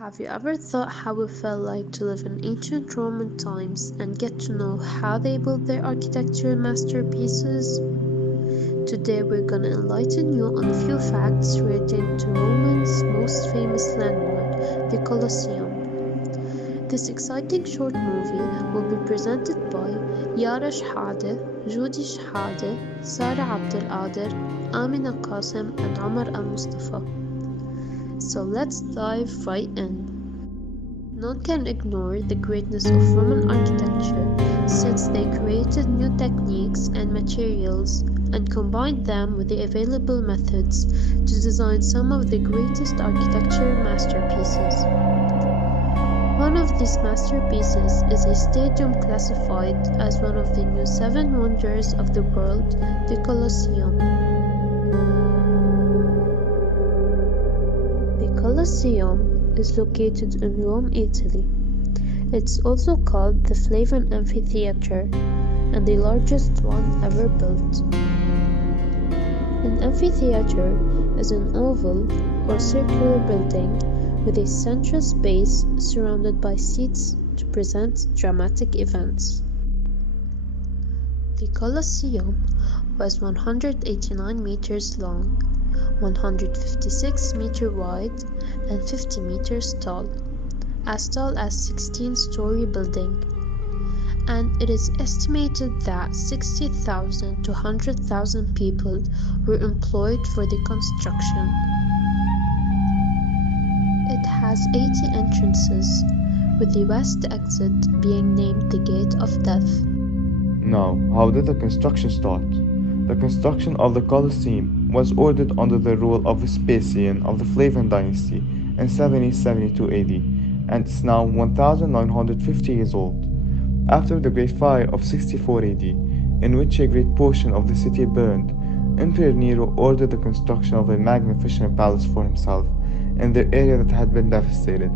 Have you ever thought how it felt like to live in ancient Roman times and get to know how they built their architectural masterpieces? Today we're gonna enlighten you on a few facts relating to Rome's most famous landmark, the Colosseum. This exciting short movie will be presented by Yara Chehade, Judy Chhade, Sarah Abdulkader, Amina Kassem, and Omar Al Mustafa. So let's dive right in. None can ignore the greatness of Roman architecture since they created new techniques and materials and combined them with the available methods to design some of the greatest architectural masterpieces. One of these masterpieces is a stadium classified as one of the new seven wonders of the world, the Colosseum. The Colosseum is located in Rome, Italy. It's also called the Flavian Amphitheater and the largest one ever built. An amphitheater is an oval or circular building with a central space surrounded by seats to present dramatic events. The Colosseum was 189 meters long, 156 meters wide, and 50 meters tall as 16-story building, and it is estimated that 60,000 to 100,000 people were employed for the construction. It has 80 entrances, with the west exit being named the Gate of Death. Now, how did the construction start? The construction of the Colosseum was ordered under the rule of Vespasian of the Flavian dynasty in 70-72 AD, and is now 1950 years old. After the Great Fire of 64 AD, in which a great portion of the city burned, Emperor Nero ordered the construction of a magnificent palace for himself in the area that had been devastated.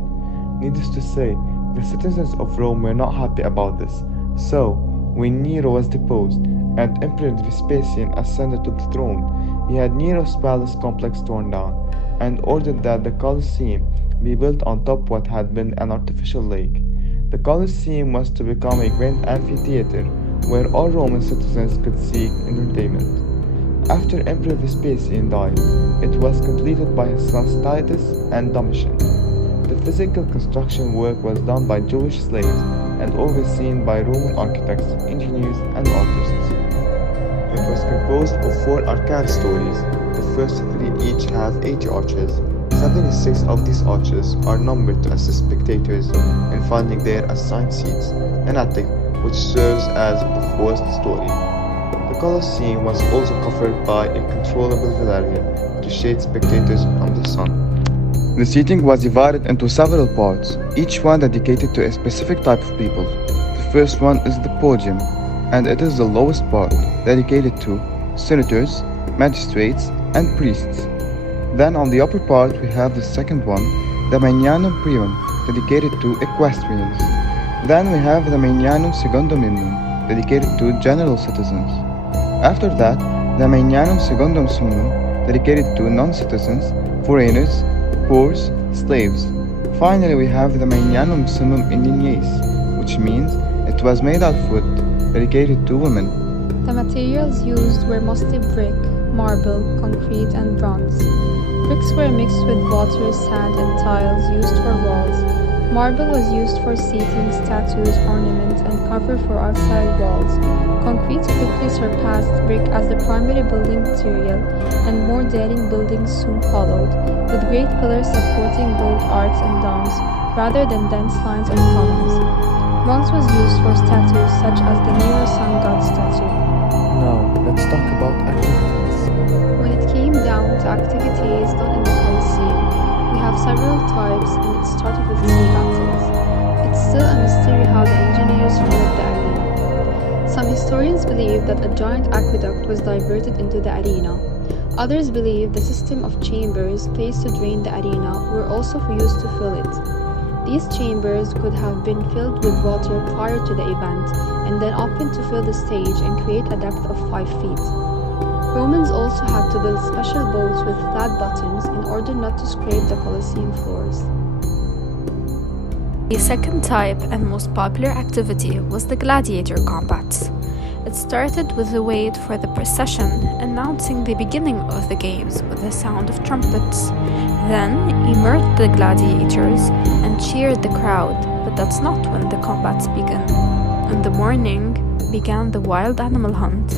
Needless to say, the citizens of Rome were not happy about this, so when Nero was deposed and Emperor Vespasian ascended to the throne, he had Nero's palace complex torn down and ordered that the Colosseum be built on top what had been an artificial lake. The Colosseum was to become a grand amphitheater where all Roman citizens could seek entertainment. After Emperor Vespasian died, it was completed by his sons Titus and Domitian. The physical construction work was done by Jewish slaves and overseen by Roman architects, engineers, and artists. It was composed of 4 arcade stories. The first 3 each have 80 arches. 76 of these arches are numbered to assist spectators in finding their assigned seats, an attic which serves as the 4th story. The Colosseum was also covered by a controllable velarium to shade spectators from the sun. The seating was divided into several parts, each one dedicated to a specific type of people. The first one is the podium, and it is the lowest part, dedicated to senators, magistrates, and priests. Then on the upper part we have the second one, the Magnanum Primum, dedicated to equestrians. Then we have the Magnanum Secundum Minimum, dedicated to general citizens. After that, the Magnanum Secundum Summum, dedicated to non-citizens, foreigners, poor, slaves. Finally, we have the Magnanum Summum Indignes, which means it was made out of wood, dedicated to women. The materials used were mostly brick, marble, concrete, and bronze. Bricks were mixed with water, sand, and tiles used for walls. Marble was used for seating, statues, ornaments, and cover for outside walls. Concrete quickly surpassed brick as the primary building material, and more daring buildings soon followed, with great pillars supporting both arcs and domes, rather than dense lines or columns. Bronze was used for statues such as the Nero sun god statue. Now, let's talk about activities. When it came down to activities done in the Colosseum, we have several types, and it started with sea battles. It's still a mystery how the engineers ruled the arena. Some historians believe that a giant aqueduct was diverted into the arena. Others believe the system of chambers placed to drain the arena were also used to fill it. These chambers could have been filled with water prior to the event, and then opened to fill the stage and create a depth of 5 feet. Romans also had to build special boats with flat bottoms in order not to scrape the Colosseum floors. The second type and most popular activity was the gladiator combat. It started with the wait for the procession, announcing the beginning of the games with the sound of trumpets. Then emerged the gladiators and cheered the crowd, but that's not when the combats began. In the morning began the wild animal hunt.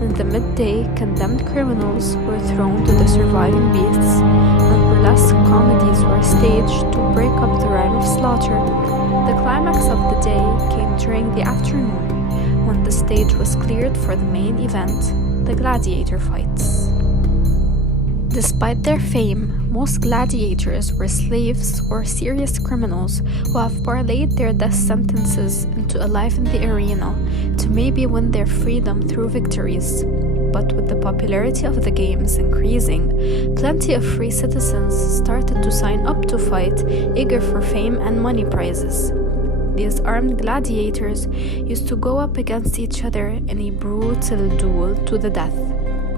In the midday, condemned criminals were thrown to the surviving beasts, and burlesque comedies were staged to break up the rhyme of slaughter. The climax of the day came during the afternoon, when the stage was cleared for the main event, the gladiator fights. Despite their fame, most gladiators were slaves or serious criminals who have parlayed their death sentences into a life in the arena to maybe win their freedom through victories. But with the popularity of the games increasing, plenty of free citizens started to sign up to fight, eager for fame and money prizes. These armed gladiators used to go up against each other in a brutal duel to the death.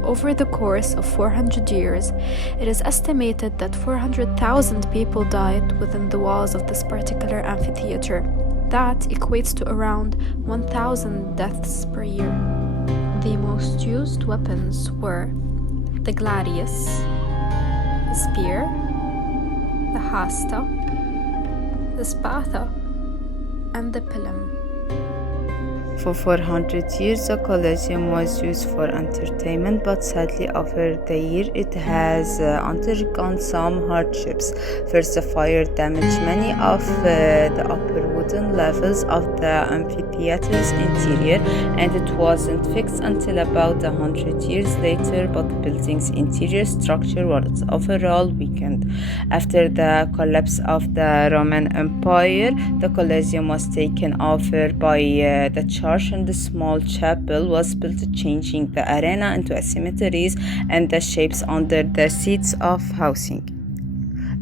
Over the course of 400 years, it is estimated that 400,000 people died within the walls of this particular amphitheater. That equates to around 1,000 deaths per year. The most used weapons were the gladius, the spear, the hasta, the spatha, and the pilum. For 400 years, the Colosseum was used for entertainment, but sadly, over the year, it has undergone some hardships. First, the fire damaged many of the upper wooden levels of the amphitheater's interior, and it wasn't fixed until about 100 years later, but the building's interior structure was overall weakened. After the collapse of the Roman Empire, the Colosseum was taken over by the church, and the small chapel was built, changing the arena into cemeteries and the shapes under the seats of housing.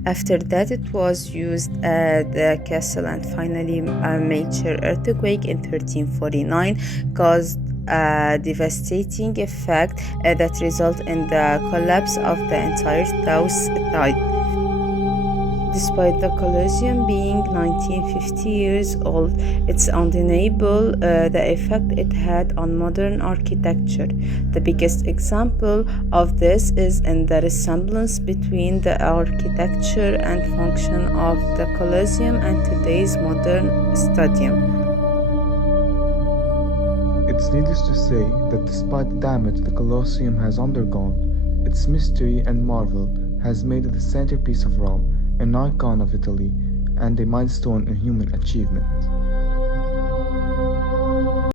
After that, it was used as the castle, and finally a major earthquake in 1349 caused a devastating effect that resulted in the collapse of the entire south side. Despite the Colosseum being 1950 years old, it's undeniable the effect it had on modern architecture. The biggest example of this is in the resemblance between the architecture and function of the Colosseum and today's modern stadium. It's needless to say that despite the damage the Colosseum has undergone, its mystery and marvel has made it the centerpiece of Rome, an icon of Italy, and a milestone in human achievement.